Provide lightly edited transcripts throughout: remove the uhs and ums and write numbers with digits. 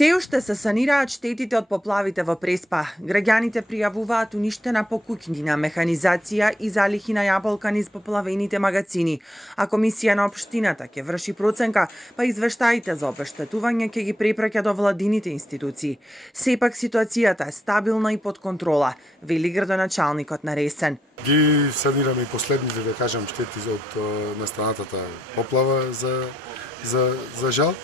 Се уште се санираат штетите од поплавите во Преспа. Граѓаните пријавуваат уништена покуќнина, механизација и залихи на јаболка низ поплавените магацини. А комисија на општината ќе врши проценка, па извештаите за обештетување ќе ги препраќа до владините институции. Сепак ситуацијата е стабилна и под контрола, вели градоначалникот на Ресен. Ги санираме и последните, да кажам, штети од настанатата поплава за жал.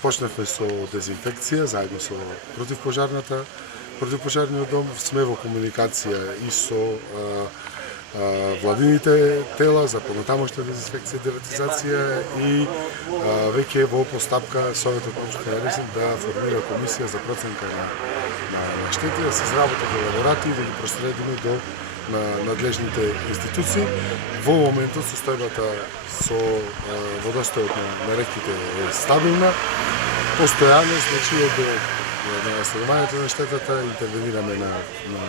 Почнавме со дезинфекција заедно со противпожарниот дом, сме во комуникација и со владините тела за понатамошна дезинфекција и дератизација и веќе во постапка Советот на општина Ресен да формира комисија за проценка на штети, да се изработат елаборати и да ги проследиме до надлежните институции. Во моментот состојбата со водостојот на реките е стабилна, постојано, значи од настанувањето на штетата интервенираме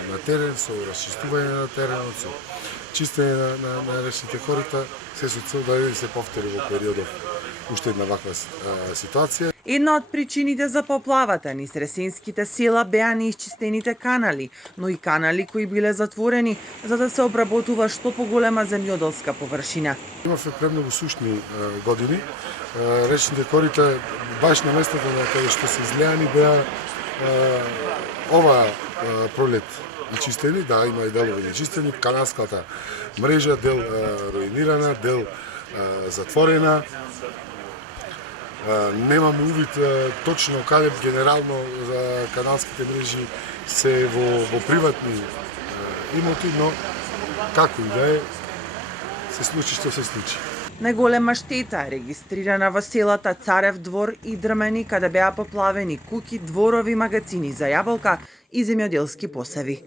на терен, со расчистување на теренот, со чистење на речните корита, се со цел да не се повтори во периодов уште една ваква ситуација. Една од причините за поплавата низ ресенските села беа неисчистените канали, но и канали кои биле затворени за да се обработува што поголема земјоделска површина. Имавме премногу сушни години. Речните корита баш на местата на каде што се излеани беа ова пролет нечистени, да, има и делови нечистени, каналската мрежа дел руинирана, дел затворена. Немаме увид точно каде генерално за каналските мрежи се во приватни имоти, но како и да е, се случи што се случи. Најголема штета е регистрирана во селата Царев двор и Дрмени, каде беа поплавени куќи, дворови, магацини за јаболка и земјоделски посеви.